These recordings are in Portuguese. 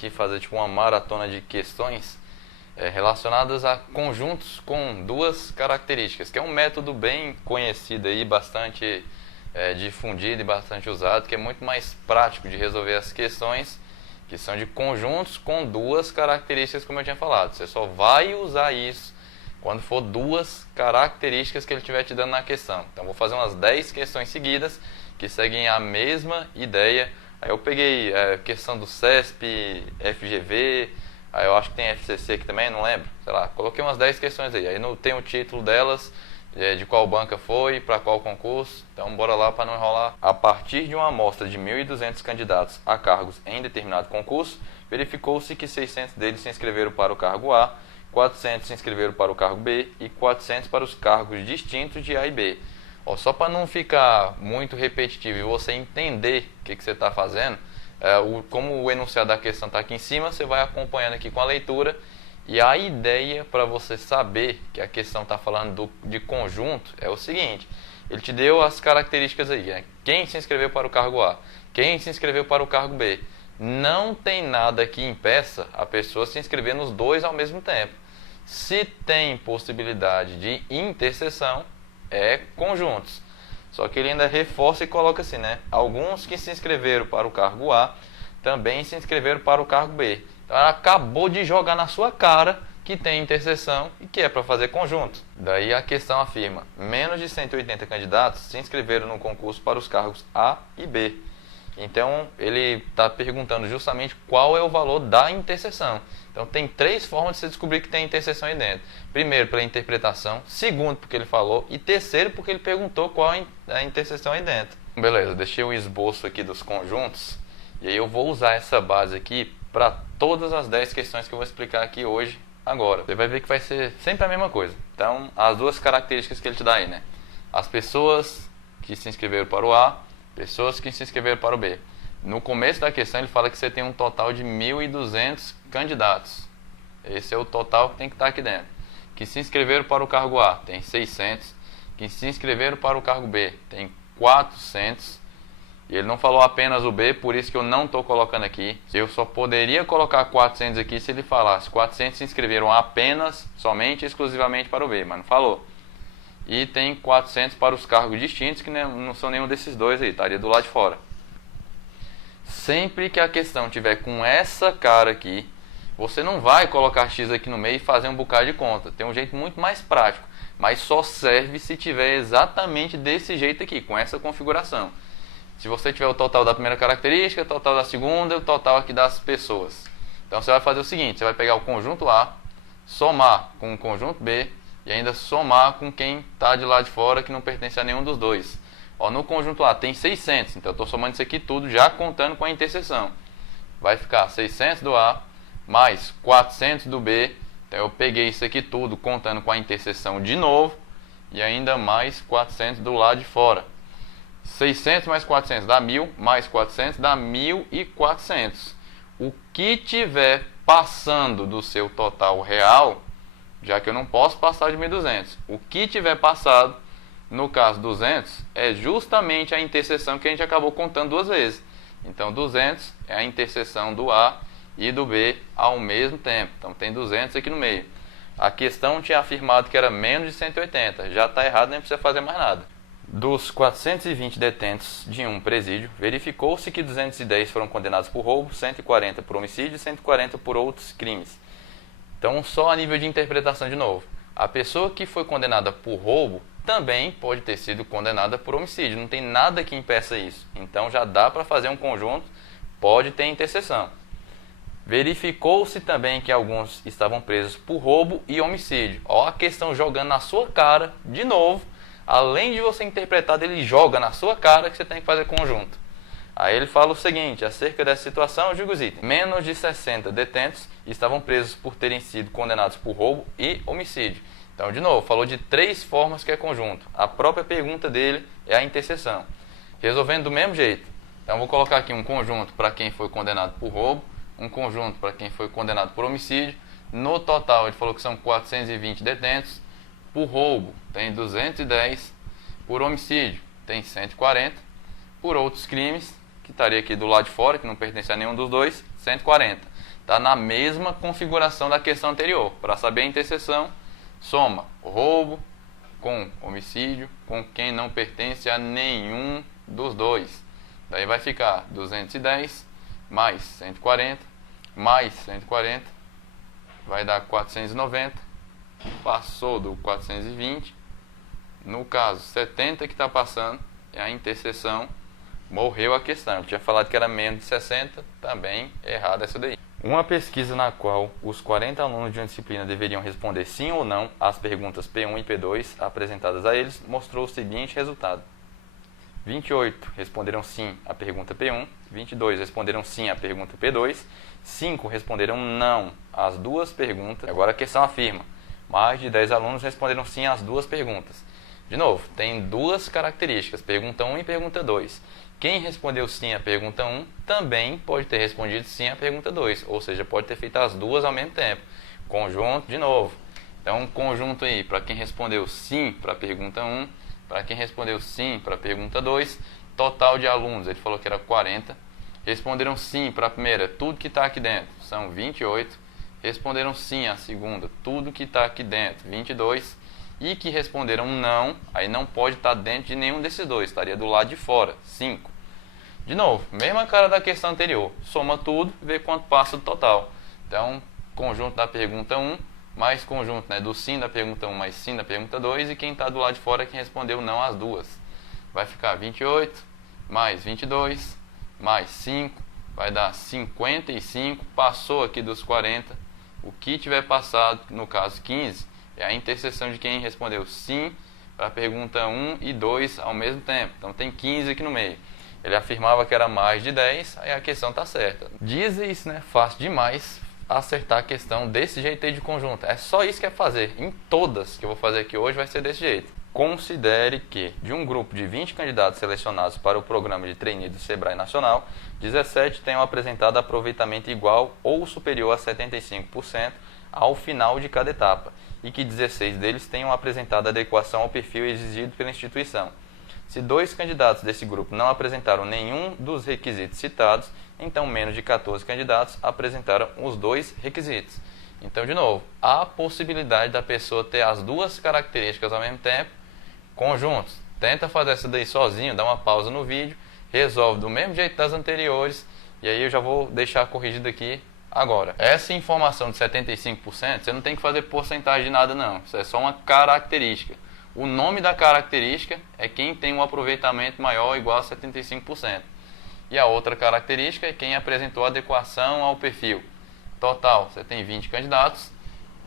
aqui fazer tipo uma maratona de questões relacionadas a conjuntos com duas características, que é um método bem conhecido aí, bastante difundido e bastante usado, que é muito mais prático de resolver as questões que são de conjuntos com duas características, como eu tinha falado. Você só vai usar isso quando for duas características que ele estiver te dando na questão. Então, vou fazer umas 10 questões seguidas que seguem a mesma ideia. Aí eu peguei questão do CESP, FGV, aí eu acho que tem FCC aqui também, não lembro. Sei lá, coloquei umas 10 questões aí. Aí não tem o título delas, de qual banca foi, para qual concurso. Então, bora lá para não enrolar. A partir de uma amostra de 1.200 candidatos a cargos em determinado concurso, verificou-se que 600 deles se inscreveram para o cargo A, 400 se inscreveram para o cargo B e 400 para os cargos distintos de A e B. Ó, só para não ficar muito repetitivo e você entender o que você está fazendo, como o enunciado da questão está aqui em cima, você vai acompanhando aqui com a leitura. E a ideia para você saber que a questão está falando de conjunto é o seguinte: ele te deu as características aí, né? Quem se inscreveu para o cargo A, quem se inscreveu para o cargo B. Não tem nada que impeça a pessoa se inscrever nos dois ao mesmo tempo. Se tem possibilidade de interseção, é conjuntos. Só que ele ainda reforça e coloca assim, né? Alguns que se inscreveram para o cargo A também se inscreveram para o cargo B. Então, ela acabou de jogar na sua cara que tem interseção e que é para fazer conjunto. Daí a questão afirma: menos de 180 candidatos se inscreveram no concurso para os cargos A e B. Então, ele está perguntando justamente qual é o valor da interseção. Então, tem 3 formas de você descobrir que tem interseção aí dentro. Primeiro, pela interpretação. Segundo, porque ele falou. E terceiro, porque ele perguntou qual é a interseção aí dentro. Beleza, deixei o esboço aqui dos conjuntos. E aí eu vou usar essa base aqui para todas as 10 questões que eu vou explicar aqui hoje, agora. Você vai ver que vai ser sempre a mesma coisa. Então, as duas características que ele te dá aí, né? As pessoas que se inscreveram para o A, pessoas que se inscreveram para o B. No começo da questão ele fala que você tem um total de 1.200 candidatos. Esse é o total que tem que estar aqui dentro. Que se inscreveram para o cargo A, tem 600. Que se inscreveram para o cargo B, tem 400. E ele não falou apenas o B, por isso que eu não estou colocando aqui. Eu só poderia colocar 400 aqui se ele falasse 400 se inscreveram apenas, somente, exclusivamente para o B, mas não falou. E tem 400 para os cargos distintos, que não são nenhum desses dois aí, estaria do lado de fora. Sempre que a questão tiver com essa cara aqui, você não vai colocar X aqui no meio e fazer um bocado de conta. Tem um jeito muito mais prático, mas só serve se tiver exatamente desse jeito aqui, com essa configuração. Se você tiver o total da primeira característica, o total da segunda e o total aqui das pessoas. Então você vai fazer o seguinte: você vai pegar o conjunto A, somar com o conjunto B e ainda somar com quem está de lá de fora que não pertence a nenhum dos dois. Ó, no conjunto A tem 600, então eu estou somando isso aqui tudo já contando com a interseção. Vai ficar 600 do A mais 400 do B. Então eu peguei isso aqui tudo contando com a interseção de novo e ainda mais 400 do lado de fora. 600 mais 400 dá 1.000, mais 400 dá 1.400. O que tiver passando do seu total real, já que eu não posso passar de 1.200, o que tiver passado, no caso 200, é justamente a interseção que a gente acabou contando duas vezes. Então 200 é a interseção do A e do B ao mesmo tempo. Então tem 200 aqui no meio. A questão tinha afirmado que era menos de 180. Já está errado, nem precisa fazer mais nada. Dos 420 detentos de um presídio, verificou-se que 210 foram condenados por roubo, 140 por homicídio e 140 por outros crimes. Então, só a nível de interpretação de novo. A pessoa que foi condenada por roubo também pode ter sido condenada por homicídio. Não tem nada que impeça isso. Então, já dá para fazer um conjunto, pode ter interseção. Verificou-se também que alguns estavam presos por roubo e homicídio. Ó a questão jogando na sua cara, de novo. Além de você interpretar, ele joga na sua cara que você tem que fazer conjunto. Aí ele fala o seguinte: acerca dessa situação, eu digo os itens. Menos de 60 detentos estavam presos por terem sido condenados por roubo e homicídio. Então, de novo, falou de 3 formas que é conjunto. A própria pergunta dele é a interseção. Resolvendo do mesmo jeito. Então, vou colocar aqui um conjunto para quem foi condenado por roubo, um conjunto para quem foi condenado por homicídio. No total, ele falou que são 420 detentos. Por roubo tem 210, por homicídio tem 140, por outros crimes, que estaria aqui do lado de fora, que não pertence a nenhum dos dois, 140. está na mesma configuração da questão anterior. Para saber a interseção, soma roubo com homicídio com quem não pertence a nenhum dos dois. Daí vai ficar 210 mais 140 mais 140, vai dar 490, passou do 420, no caso 70 que está passando, é a interseção, morreu a questão. Eu tinha falado que era menos de 60, também errado essa daí. Uma pesquisa na qual os 40 alunos de uma disciplina deveriam responder sim ou não às perguntas P1 e P2 apresentadas a eles, mostrou o seguinte resultado. 28 responderam sim à pergunta P1, 22 responderam sim à pergunta P2, 5 responderam não às duas perguntas. Agora a questão afirma, mais de 10 alunos responderam sim às duas perguntas. De novo, tem duas características, pergunta 1 e pergunta 2. Quem respondeu sim à pergunta 1 também pode ter respondido sim à pergunta 2, ou seja, pode ter feito as duas ao mesmo tempo. Conjunto de novo. Então, um conjunto aí, para quem respondeu sim para a pergunta 1, para quem respondeu sim para a pergunta 2, total de alunos, ele falou que era 40. Responderam sim para a primeira, tudo que está aqui dentro, são 28. Responderam sim à segunda, tudo que está aqui dentro, 22. E que responderam não, aí não pode estar dentro de nenhum desses dois, estaria do lado de fora, 5. De novo, mesma cara da questão anterior, soma tudo, vê quanto passa do total. Então, conjunto da pergunta 1, mais conjunto, né, do sim da pergunta 1 mais sim da pergunta 2, e quem está do lado de fora é quem respondeu não às duas. Vai ficar 28, mais 22, mais 5, vai dar 55, passou aqui dos 40, o que tiver passado, no caso 15, é a interseção de quem respondeu sim para a pergunta 1 e 2 ao mesmo tempo. Então tem 15 aqui no meio. Ele afirmava que era mais de 10, aí a questão está certa. Diz isso, né? Fácil demais acertar a questão desse jeito aí de conjunto. É só isso que é fazer. Em todas que eu vou fazer aqui hoje vai ser desse jeito. Considere que, de um grupo de 20 candidatos selecionados para o programa de trainee do Sebrae Nacional, 17 tenham apresentado aproveitamento igual ou superior a 75% ao final de cada etapa, e que 16 deles tenham apresentado adequação ao perfil exigido pela instituição. Se 2 candidatos desse grupo não apresentaram nenhum dos requisitos citados, então menos de 14 candidatos apresentaram os 2 requisitos. Então, de novo, há a possibilidade da pessoa ter as duas características ao mesmo tempo, conjuntos. Tenta fazer essa daí sozinho, dá uma pausa no vídeo, resolve do mesmo jeito das anteriores, e aí eu já vou deixar corrigido aqui agora. Essa informação de 75%, você não tem que fazer porcentagem de nada não, isso é só uma característica. O nome da característica é quem tem um aproveitamento maior ou igual a 75%. E a outra característica é quem apresentou adequação ao perfil. Total, você tem 20 candidatos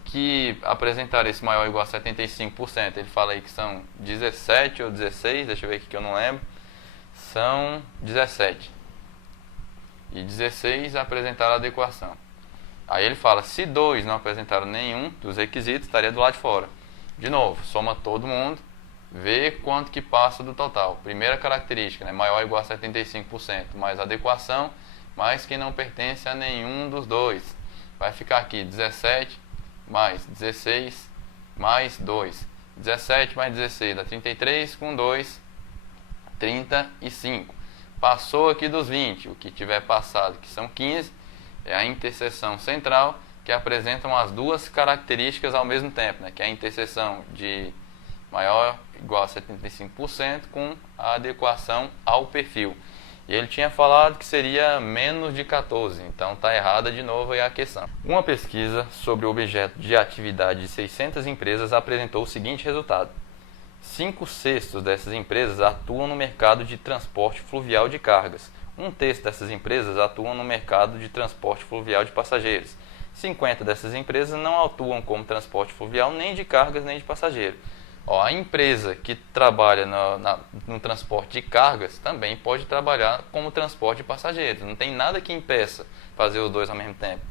que apresentaram esse maior ou igual a 75%. Ele fala aí que são 17 ou 16, deixa eu ver aqui que eu não lembro. São 17. E 16 apresentaram adequação. Aí ele fala, se 2 não apresentaram nenhum dos requisitos, estaria do lado de fora. De novo, soma todo mundo, vê quanto que passa do total. Primeira característica, né, maior ou igual a 75%, mais adequação, mais quem não pertence a nenhum dos dois. Vai ficar aqui 17 mais 16 mais 2. 17 mais 16 dá 33, com 2, 35. Passou aqui dos 20, o que tiver passado, que são 15, é a interseção central, que apresentam as duas características ao mesmo tempo, né? Que é a interseção de maior ou igual a 75% com a adequação ao perfil. E ele tinha falado que seria menos de 14, então está errada de novo aí a questão. Uma pesquisa sobre o objeto de atividade de 600 empresas apresentou o seguinte resultado. 5/6 dessas empresas atuam no mercado de transporte fluvial de cargas. 1/3 dessas empresas atuam no mercado de transporte fluvial de passageiros. 50 dessas empresas não atuam como transporte fluvial nem de cargas nem de passageiros. A empresa que trabalha no transporte de cargas também pode trabalhar como transporte de passageiros. Não tem nada que impeça fazer os dois ao mesmo tempo.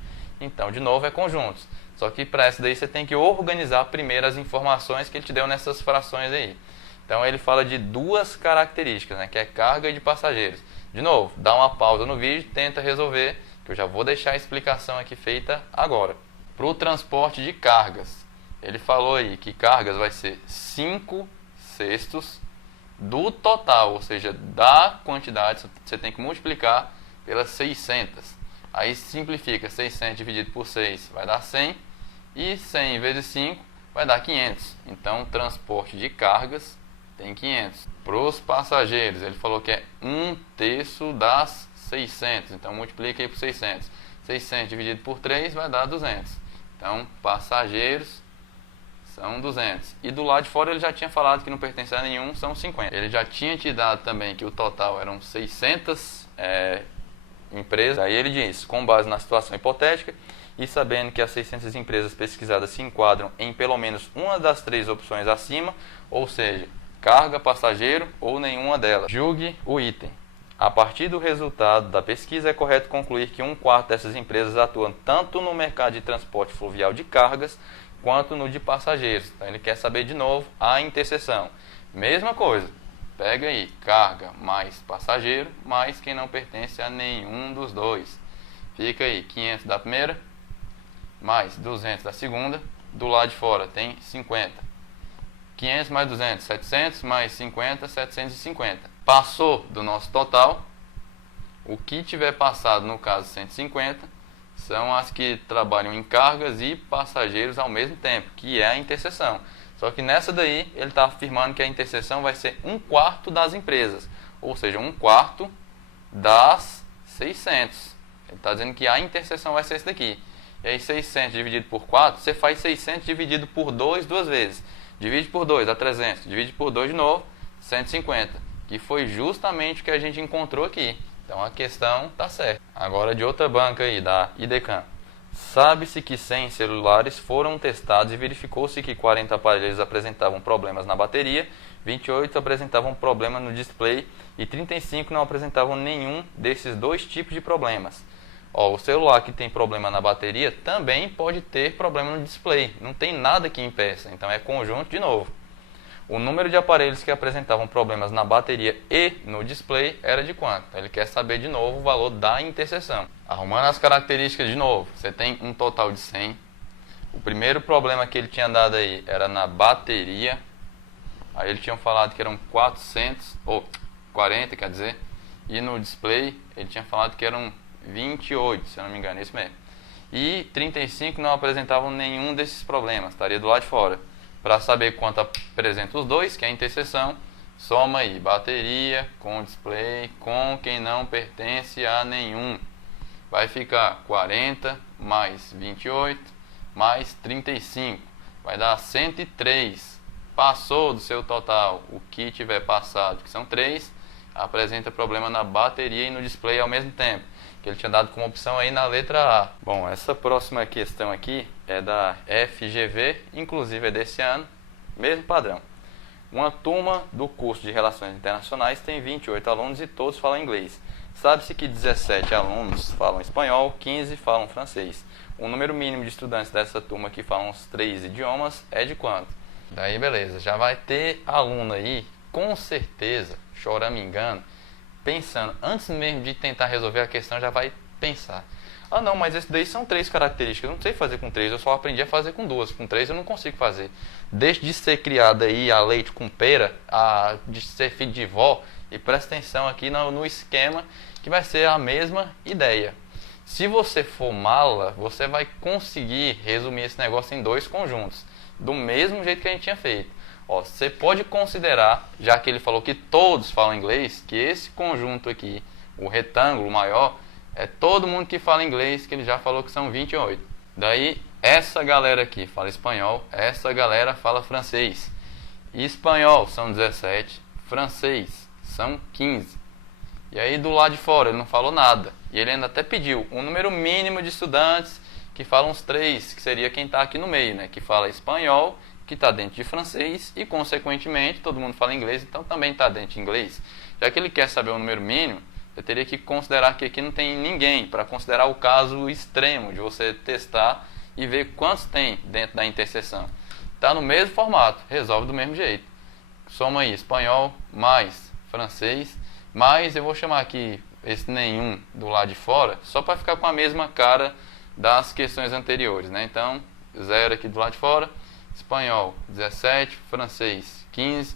Então, de novo, é conjuntos. Só que para essa daí você tem que organizar primeiro as informações que ele te deu nessas frações aí. Então ele fala de duas características, né, que é carga e de passageiros. De novo, dá uma pausa no vídeo, tenta resolver, que eu já vou deixar a explicação aqui feita agora. Para o transporte de cargas, ele falou aí que cargas vai ser 5/6 do total, ou seja, da quantidade, você tem que multiplicar pelas 600. Aí simplifica, 600 dividido por 6 vai dar 100, e 100 vezes 5 vai dar 500. Então, transporte de cargas tem 500. Para os passageiros, ele falou que é 1/3 das 600. Então, multiplica aí por 600. 600 dividido por 3 vai dar 200. Então, passageiros são 200. E do lado de fora ele já tinha falado que não pertence a nenhum, são 50. Ele já tinha te dado também que o total eram 600 empresas. Aí ele diz, com base na situação hipotética e sabendo que as 600 empresas pesquisadas se enquadram em pelo menos uma das 3 opções acima, ou seja, carga, passageiro ou nenhuma delas. Julgue o item. A partir do resultado da pesquisa, é correto concluir que 1/4 dessas empresas atuam tanto no mercado de transporte fluvial de cargas, quanto no de passageiros. Então ele quer saber de novo a interseção. Mesma coisa, pega aí, carga mais passageiro, mais quem não pertence a nenhum dos dois. Fica aí, 500 da primeira, mais 200 da segunda, do lado de fora tem 50. 500 mais 200, 700, mais 50, 750. Passou do nosso total, o que tiver passado, no caso 150, são as que trabalham em cargas e passageiros ao mesmo tempo, que é a interseção. Só que nessa daí, ele está afirmando que a interseção vai ser 1/4 das empresas, ou seja, 1/4 das 600. Ele está dizendo que a interseção vai ser esse daqui. E aí 600 dividido por 4, você faz 600 dividido por 2 duas vezes. Divide por 2, dá 300. Divide por 2 de novo, 150. Que foi justamente o que a gente encontrou aqui. Então a questão está certa. Agora de outra banca aí, da IDECAM. Sabe-se que 100 celulares foram testados e verificou-se que 40 aparelhos apresentavam problemas na bateria, 28 apresentavam problema no display e 35 não apresentavam nenhum desses dois tipos de problemas. O celular que tem problema na bateria também pode ter problema no display. Não tem nada que impeça, então é conjunto de novo. O número de aparelhos que apresentavam problemas na bateria e no display era de quanto? Então, ele quer saber de novo o valor da interseção. Arrumando as características de novo, você tem um total de 100. O primeiro problema que ele tinha dado aí era na bateria. Aí ele tinha falado que eram 400, ou 40 quer dizer. E no display ele tinha falado que eram 28, se eu não me engano, é isso mesmo. E 35 não apresentavam nenhum desses problemas, estaria do lado de fora. Para saber quanto apresenta os dois, que é a interseção, soma aí bateria com display com quem não pertence a nenhum. Vai ficar 40 mais 28 mais 35. Vai dar 103. Passou do seu total o que tiver passado, que são 3, apresenta problema na bateria e no display ao mesmo tempo, que ele tinha dado como opção aí na letra A. Bom, essa próxima questão aqui é da FGV, inclusive é desse ano, mesmo padrão. Uma turma do curso de Relações Internacionais tem 28 alunos e todos falam inglês. Sabe-se que 17 alunos falam espanhol, 15 falam francês. O número mínimo de estudantes dessa turma que falam os 3 idiomas é de quanto? Daí beleza, já vai ter aluno aí, com certeza, choramingando, pensando, antes mesmo de tentar resolver a questão, já vai pensar. Ah não, mas esses daí são 3 características, eu não sei fazer com 3, eu só aprendi a fazer com 2, com 3 eu não consigo fazer. Deixe de ser criado aí a leite com pera, de ser filho de vó, e presta atenção aqui no esquema, que vai ser a mesma ideia. Se você for mala, você vai conseguir resumir esse negócio em 2 conjuntos, do mesmo jeito que a gente tinha feito. Você pode considerar, já que ele falou que todos falam inglês, que esse conjunto aqui, o retângulo maior, é todo mundo que fala inglês, que ele já falou que são 28. Daí, essa galera aqui fala espanhol, essa galera fala francês. Espanhol são 17, francês são 15. E aí, do lado de fora, ele não falou nada. E ele ainda até pediu um número mínimo de estudantes que falam os 3, que seria quem está aqui no meio, né? Que fala espanhol, que está dentro de francês e, consequentemente, todo mundo fala inglês, então também está dentro de inglês. Já que ele quer saber o número mínimo, eu teria que considerar que aqui não tem ninguém, para considerar o caso extremo de você testar e ver quantos tem dentro da interseção. Está no mesmo formato, resolve do mesmo jeito. Soma aí espanhol mais francês, mais eu vou chamar aqui esse nenhum do lado de fora, só para ficar com a mesma cara das questões anteriores, né? Então, 0 aqui do lado de fora, espanhol 17, francês 15,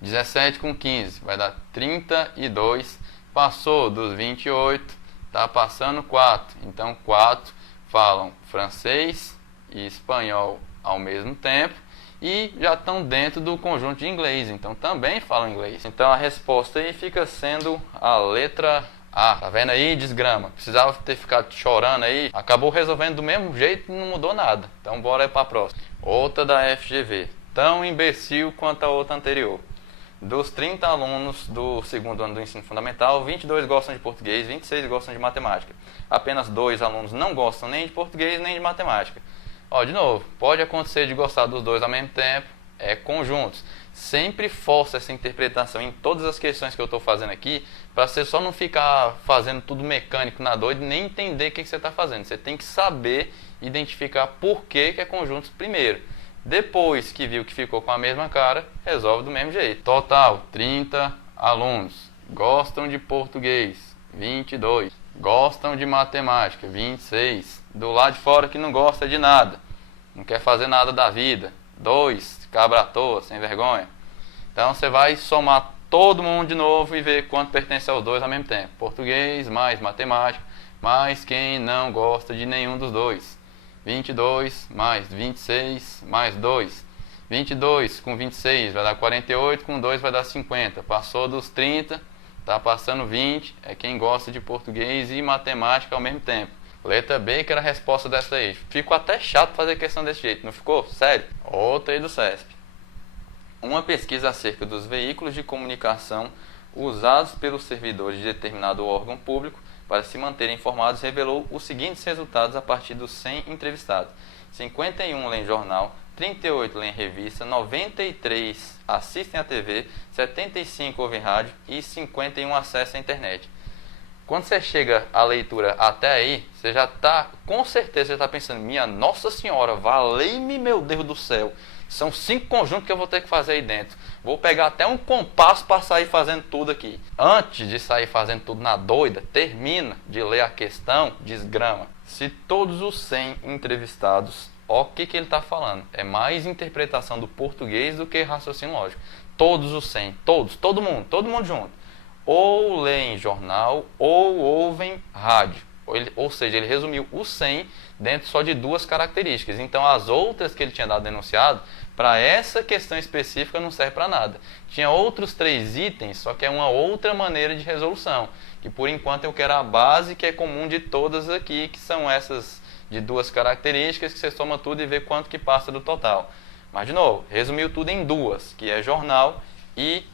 17 com 15 vai dar 32, passou dos 28, Tá passando 4. Então 4 falam francês e espanhol ao mesmo tempo e já estão dentro do conjunto de inglês, então também falam inglês. Então a resposta aí fica sendo a letra A. Tá vendo aí? Desgrama. Precisava ter ficado chorando aí. Acabou resolvendo do mesmo jeito e não mudou nada. Então bora para a próxima. Outra da FGV. Tão imbecil quanto a outra anterior. Dos 30 alunos do segundo ano do ensino fundamental, 22 gostam de português, 26 gostam de matemática. Apenas 2 alunos não gostam nem de português nem de matemática. Ó, de novo, pode acontecer de gostar dos dois ao mesmo tempo, conjuntos. Sempre força essa interpretação em todas as questões que eu estou fazendo aqui, para você só não ficar fazendo tudo mecânico na doida e nem entender o que você está fazendo. Você tem que saber identificar por que é conjuntos primeiro. Depois que viu que ficou com a mesma cara, resolve do mesmo jeito. Total, 30 alunos. Gostam de português, 22. Gostam de matemática, 26. Do lado de fora que não gosta de nada. Não quer fazer nada da vida, 2. Cabra à toa, sem vergonha. Então você vai somar todo mundo de novo e ver quanto pertence aos dois ao mesmo tempo. Português mais matemática, mais quem não gosta de nenhum dos dois. 22 mais 26 mais 2. 22 com 26 vai dar 48, com 2 vai dar 50. Passou dos 30, está passando 20. É quem gosta de português e matemática ao mesmo tempo. Letra B, que era a resposta dessa aí. Ficou até chato fazer questão desse jeito, não ficou? Sério? Outra aí do CESP. Uma pesquisa acerca dos veículos de comunicação usados pelos servidores de determinado órgão público para se manterem informados revelou os seguintes resultados a partir dos 100 entrevistados. 51 leem jornal, 38 leem revista, 93 assistem à TV, 75 ouvem rádio e 51 acessam a internet. Quando você chega à leitura até aí, você já está, com certeza, já está pensando, minha Nossa Senhora, valei-me meu Deus do céu. São 5 conjuntos que eu vou ter que fazer aí dentro. Vou pegar até um compasso para sair fazendo tudo aqui. Antes de sair fazendo tudo na doida, termina de ler a questão, desgrama. Se todos os 100 entrevistados, ó, o que ele está falando? É mais interpretação do português do que raciocínio lógico. Todos os 100, todo mundo junto. Ou leem jornal ou ouvem rádio. Ou seja, ele resumiu os 100 dentro só de 2 características. Então, as outras que ele tinha dado enunciado, para essa questão específica não serve para nada. Tinha outros 3 itens, só que é uma outra maneira de resolução. Que por enquanto eu quero a base que é comum de todas aqui, que são essas de 2 características, que você soma tudo e vê quanto que passa do total. Mas, de novo, resumiu tudo em 2, que é jornal e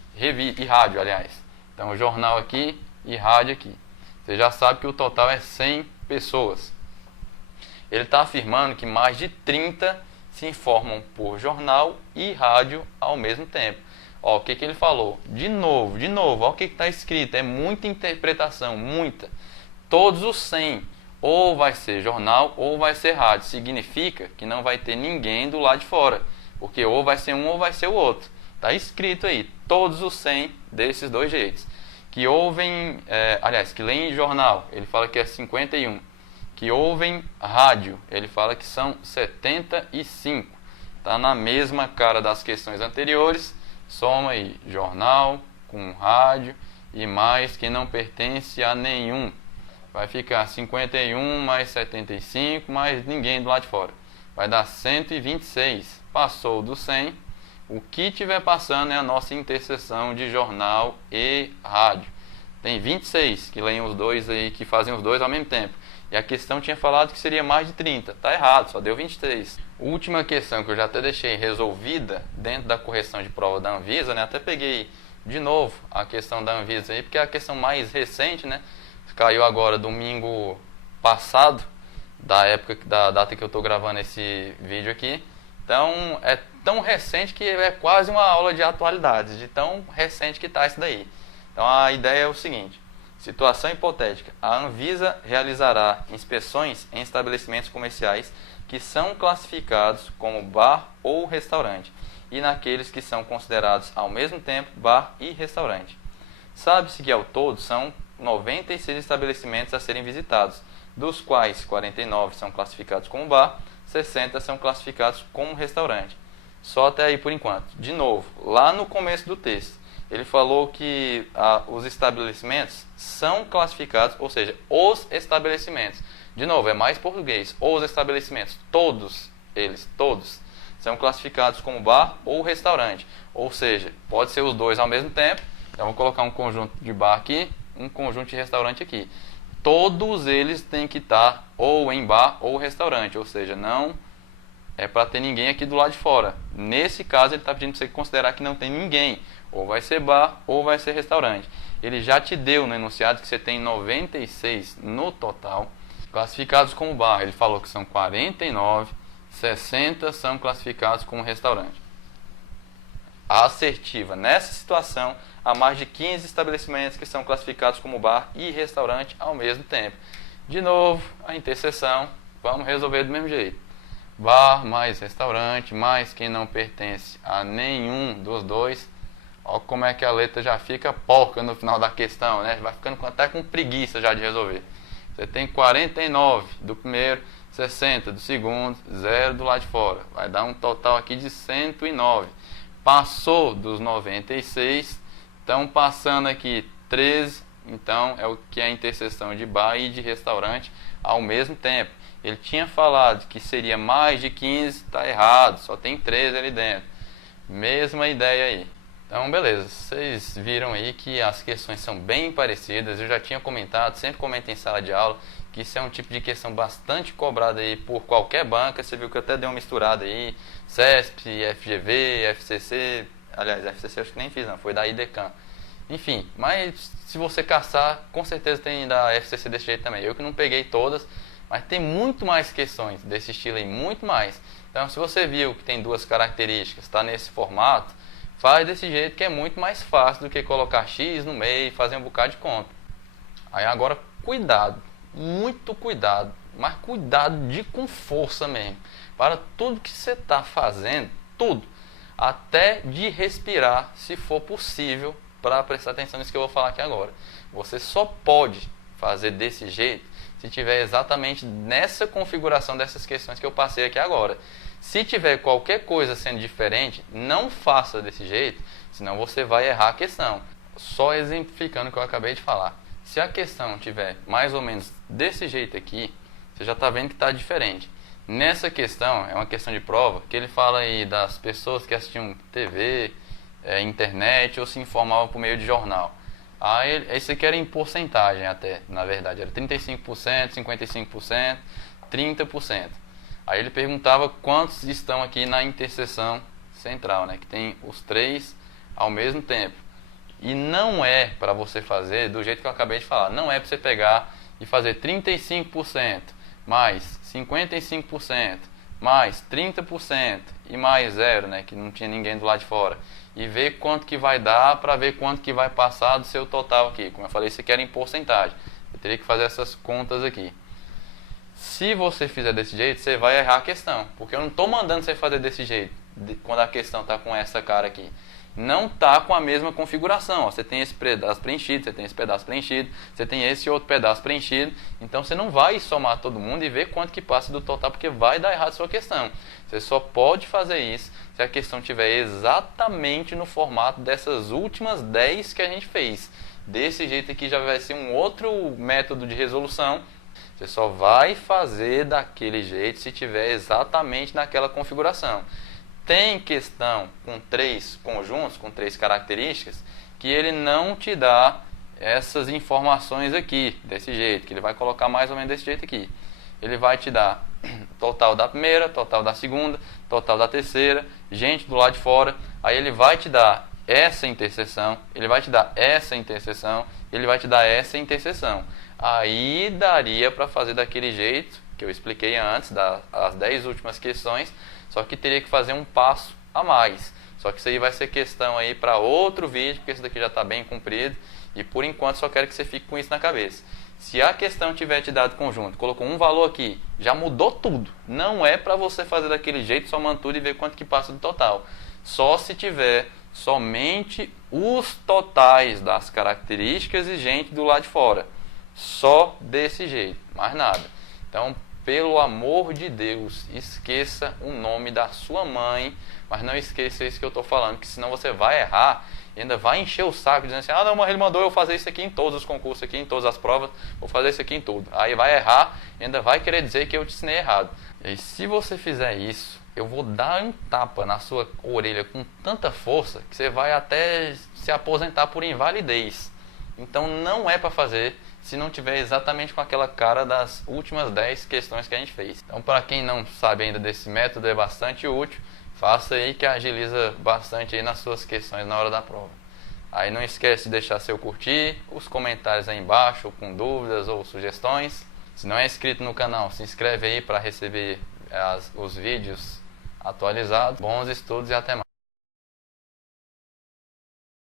rádio, aliás. Então, jornal aqui e rádio aqui. Você já sabe que o total é 100 pessoas. Ele está afirmando que mais de 30 se informam por jornal e rádio ao mesmo tempo. Ó, o que ele falou? De novo, ó, o que está escrito. É muita interpretação, muita. Todos os 100, ou vai ser jornal ou vai ser rádio. Significa que não vai ter ninguém do lado de fora. Porque ou vai ser um ou vai ser o outro. Está escrito aí, todos os 100 desses 2 jeitos. Que ouvem, que leem jornal, ele fala que é 51. Que ouvem rádio, ele fala que são 75. Está na mesma cara das questões anteriores. Soma aí jornal com rádio e mais que não pertence a nenhum. Vai ficar 51 mais 75 mais ninguém do lado de fora. Vai dar 126. Passou do 100. O que estiver passando é a nossa interseção de jornal e rádio. Tem 26 que leem os 2 aí, que fazem os 2 ao mesmo tempo. E a questão tinha falado que seria mais de 30. Está errado, só deu 23. Última questão que eu já até deixei resolvida dentro da correção de prova da Anvisa, né? Até peguei de novo a questão da Anvisa aí, porque é a questão mais recente, né? Caiu agora domingo passado, da data que eu estou gravando esse vídeo aqui. Então, é tão recente que é quase uma aula de atualidades, de tão recente que está isso daí. Então, a ideia é o seguinte. Situação hipotética. A Anvisa realizará inspeções em estabelecimentos comerciais que são classificados como bar ou restaurante e naqueles que são considerados ao mesmo tempo bar e restaurante. Sabe-se que ao todo são 96 estabelecimentos a serem visitados, dos quais 49 são classificados como bar, 60 são classificados como restaurante. Só até aí por enquanto. De novo, lá no começo do texto, ele falou que os estabelecimentos são classificados, ou seja, os estabelecimentos. De novo, é mais português. Os estabelecimentos, todos eles, todos, são classificados como bar ou restaurante. Ou seja, pode ser os dois ao mesmo tempo. Então, vou colocar um conjunto de bar aqui, um conjunto de restaurante aqui. Todos eles têm que estar ou em bar ou restaurante. Ou seja, não é para ter ninguém aqui do lado de fora. Nesse caso, ele está pedindo para você considerar que não tem ninguém. Ou vai ser bar ou vai ser restaurante. Ele já te deu no enunciado que você tem 96 no total classificados como bar. Ele falou que são 49, 60 são classificados como restaurante. A assertiva, nessa situação, há mais de 15 estabelecimentos que são classificados como bar e restaurante ao mesmo tempo. De novo, a interseção, vamos resolver do mesmo jeito. Bar mais restaurante, mais quem não pertence a nenhum dos dois. Olha como é que a letra já fica porca no final da questão, né? Vai ficando até com preguiça já de resolver. Você tem 49 do primeiro, 60 do segundo, 0 do lado de fora. Vai dar um total aqui de 109. Passou dos 96, estão passando aqui 13, então é o que é a interseção de bar e de restaurante ao mesmo tempo. Ele tinha falado que seria mais de 15, está errado, só tem 13 ali dentro. Mesma ideia aí. Então, beleza, vocês viram aí que as questões são bem parecidas. Eu já tinha comentado, sempre comento em sala de aula, que isso é um tipo de questão bastante cobrada aí por qualquer banca. Você viu que eu até dei uma misturada aí, CESP, FGV, FCC, aliás, FCC eu acho que nem fiz não, foi da IDECAM. Enfim, mas se você caçar, com certeza tem da FCC desse jeito também. Eu que não peguei todas, mas tem muito mais questões desse estilo aí, muito mais. Então, se você viu que tem duas características, está nesse formato, faz desse jeito que é muito mais fácil do que colocar X no meio e fazer um bocado de conta. Aí agora, cuidado, muito cuidado, mas cuidado com força mesmo. Para tudo que você está fazendo, tudo, até de respirar, se for possível, para prestar atenção nisso que eu vou falar aqui agora. Você só pode fazer desse jeito se tiver exatamente nessa configuração dessas questões que eu passei aqui agora. Se tiver qualquer coisa sendo diferente, não faça desse jeito, senão você vai errar a questão. Só exemplificando o que eu acabei de falar. Se a questão tiver mais ou menos desse jeito aqui, você já está vendo que está diferente. Nessa questão, é uma questão de prova, que ele fala aí das pessoas que assistiam TV, internet ou se informavam por meio de jornal. Aí, esse aqui era em porcentagem até, na verdade, era 35%, 55%, 30%. Aí ele perguntava quantos estão aqui na interseção central, né, que tem os três ao mesmo tempo. E não é para você fazer do jeito que eu acabei de falar. Não é para você pegar e fazer 35% mais 55% mais 30% e mais 0, né, que não tinha ninguém do lado de fora. E ver quanto que vai dar para ver quanto que vai passar do seu total aqui. Como eu falei, isso aqui era em porcentagem. Eu teria que fazer essas contas aqui. Se você fizer desse jeito, você vai errar a questão. Porque eu não estou mandando você fazer desse jeito, quando a questão está com essa cara aqui. Não está com a mesma configuração. Ó. Você tem esse pedaço preenchido, você tem esse pedaço preenchido, você tem esse outro pedaço preenchido. Então você não vai somar todo mundo e ver quanto que passa do total, porque vai dar errado a sua questão. Você só pode fazer isso se a questão estiver exatamente no formato dessas últimas 10 que a gente fez. Desse jeito aqui já vai ser um outro método de resolução. Você só vai fazer daquele jeito se tiver exatamente naquela configuração. Tem questão com 3 conjuntos, com 3 características, que ele não te dá essas informações aqui, desse jeito, que ele vai colocar mais ou menos desse jeito aqui. Ele vai te dar total da primeira, total da segunda, total da terceira, gente do lado de fora. Aí ele vai te dar essa interseção, ele vai te dar essa interseção, ele vai te dar essa interseção. Aí daria para fazer daquele jeito que eu expliquei antes, das 10 últimas questões, só que teria que fazer um passo a mais. Só que isso aí vai ser questão aí para outro vídeo, porque esse daqui já está bem comprido. E por enquanto só quero que você fique com isso na cabeça. Se a questão tiver te dado conjunto, colocou um valor aqui, já mudou tudo. Não é para você fazer daquele jeito, somando tudo e ver quanto que passa do total. Só se tiver somente os totais das características e gente do lado de fora. Só desse jeito, mais nada. Então, pelo amor de Deus, esqueça o nome da sua mãe mas não esqueça isso que eu estou falando, que senão você vai errar e ainda vai encher o saco dizendo assim, ah não, mas ele mandou eu fazer isso aqui em todos os concursos, aqui em todas as provas, vou fazer isso aqui em tudo. Aí vai errar e ainda vai querer dizer que eu te ensinei errado. E se você fizer isso, eu vou dar um tapa na sua orelha com tanta força que você vai até se aposentar por invalidez. Então não é para fazer se não tiver exatamente com aquela cara das últimas 10 questões que a gente fez. Então, para quem não sabe ainda desse método, é bastante útil. Faça aí que agiliza bastante aí nas suas questões na hora da prova. Aí não esquece de deixar seu curtir, os comentários aí embaixo com dúvidas ou sugestões. Se não é inscrito no canal, se inscreve aí para receber os vídeos atualizados. Bons estudos e até mais.